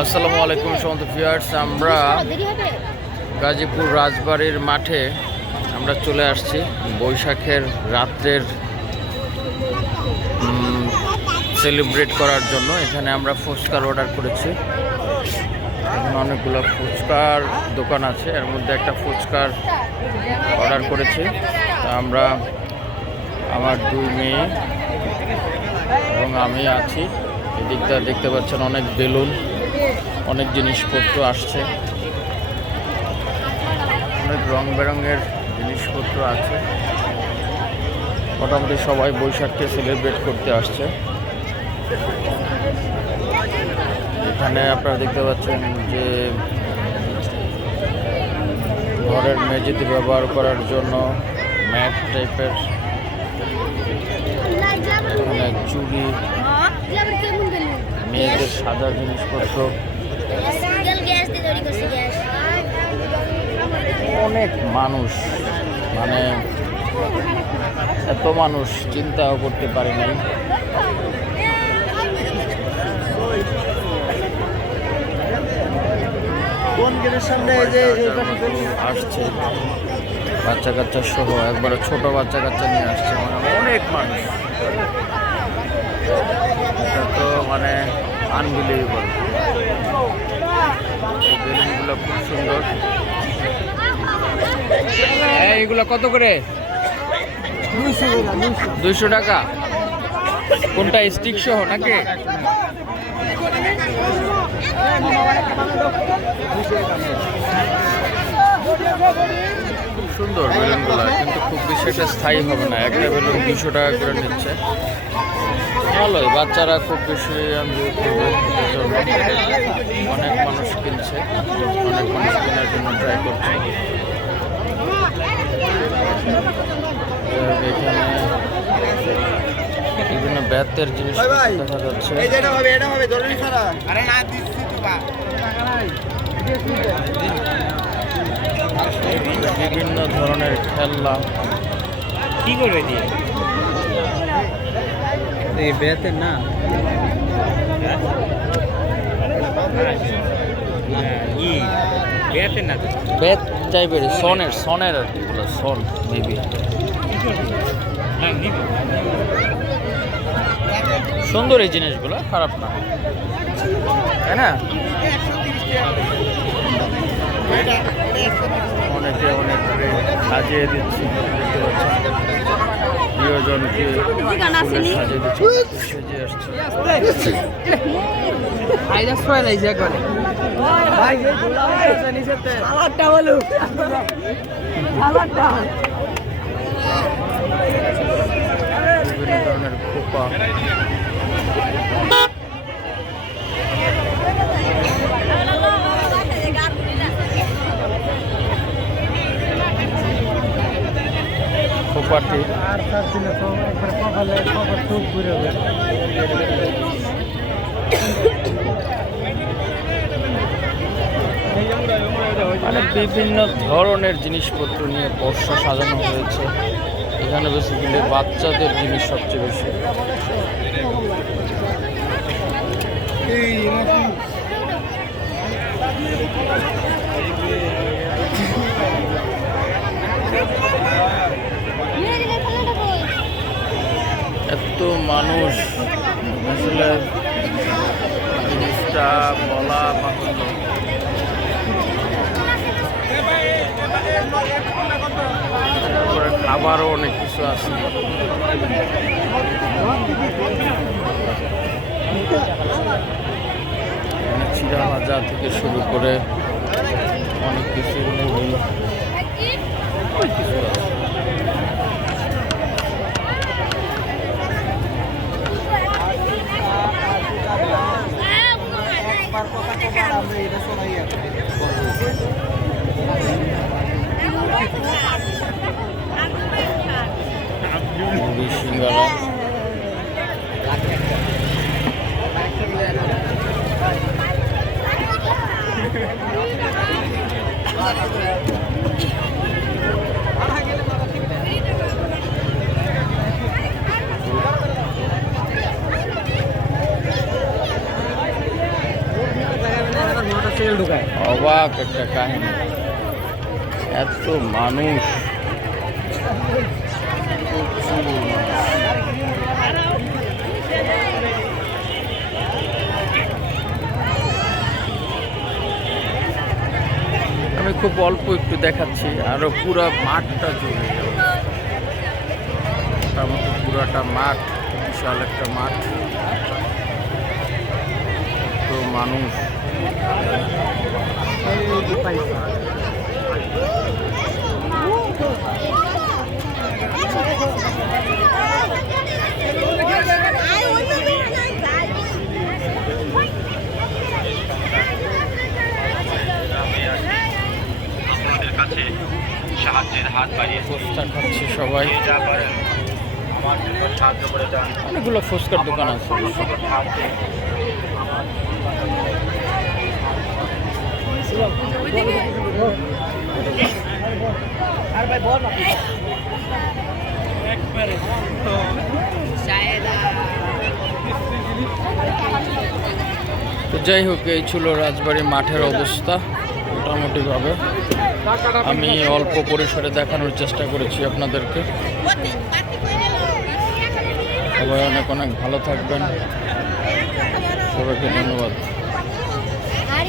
আসসালামু আলাইকুম সমস্ত ভিউয়ার্স, আমরা গাজীপুর রাজবাড়ির মাঠে আমরা চলে আসছি। বৈশাখের রাত্রের সেলিব্রেট করার জন্য। এখানে আমরা ফুচকার অর্ডার করেছি। এখানে অনেকগুলো ফুচকার দোকান আছে। এর মধ্যে একটা ফুচকার অর্ডার করেছি। আমরা আমার দুই মেয়ে এবং আমি আছি। এদিকটা দেখতে পাচ্ছেন অনেক বেলুন। অনেক জিনিসপত্র আসছে। অনেক রং বেরঙের জিনিসপত্র আছে। মোটামুটি সবাই বৈশাখকে সেলিব্রেট করতে আসছে। এখানে আপনারা দেখতে পাচ্ছেন যে ঘরের মেঝেতে ব্যবহার করার জন্য ম্যাট টাইপের এখানে চুড়ি মেয়েদের সাদা জিনিসপত্র। অনেক মানুষ মানে এত মানুষ চিন্তাও করতে পারে নাই? আসছে বাচ্চা কাচ্চা সহ একবারে ছোট বাচ্চা কাচ্চা নিয়ে আসছে মানে অনেক মানুষ তো মানে আনবিলিভেবল বেলুনগুলো খুব সুন্দর। এই, এগুলো কত করে? দুইশো টাকা। কোনটা স্টিক সহ নাকি? সুন্দর বেলুনগুলো কিন্তু খুব বেশি একটা স্থায়ী হবে না। একটা বেলুন দুশো টাকা করে নিচ্ছে। ভালোই বাচ্চারা খুব বেশি অনেক মানুষ কিনছে অনেক মানুষ কেনার জন্য ট্রাই করছে। এখানে বিভিন্ন ব্যাতের জিনিস দেখা যাচ্ছে। এটা এটা না আরে না দিচ্ছি তো বা। বিভিন্ন ধরনের খেলনা। কি করবে দিয়ে? এই বেতে না। ই বেতে না। বেত টাইপের সনের সনের আর কি বলে সন মেবি সুন্দর এই জিনিসগুলো খারাপ না। তাই না? অনেকে অনেক করে সাজিয়ে দিচ্ছে দেখতে পাচ্ছেন। প্রিয়জনকে ফুলে সাজিয়ে দিচ্ছে সেজে আসছে। আইরা ছয় লাইছে একবারে ভাই যে গোলা আছে নিচেতে সালাডটা বলো সালাডটা বিভিন্ন ধরনের খোপা খোপাটি আর তার দিনে মানে বিভিন্ন ধরনের জিনিসপত্র নিয়ে বর্ষা সাজানো হয়েছে। এখানে বেসিক্যালি বাচ্চাদের জিনিস সবচেয়ে বেশি। মানুষ। আসলে জিনিসটা বলা বাহুল্য। তারপরে খাবারও অনেক কিছু আছে। চিরা ভাজা থেকে শুরু করে অনেক কিছু। কিছু আছে আমরা এটা সিঙ্গারা অবাক একটা কাহিনী। এত মানুষ। আমি খুব অল্প একটু দেখাচ্ছি, আরও পুরো মাঠটা জুড়ে মোটামুটি পুরাটা মাঠ, বিশাল একটা মাঠ। তো মানুষ। কাছে সাহায্যের হাত বাড়িয়ে ফুচকা খাচ্ছে সবাই। যা পারেন আমার জন্য তো যাই হোক, এই ছিল রাজবাড়ি মাঠের অবস্থা, মোটামুটিভাবে। আমি অল্প পরিসরে দেখানোর চেষ্টা করেছি আপনাদেরকে। সবাই অনেক অনেক ভালো থাকবেন। সবাইকে ধন্যবাদ।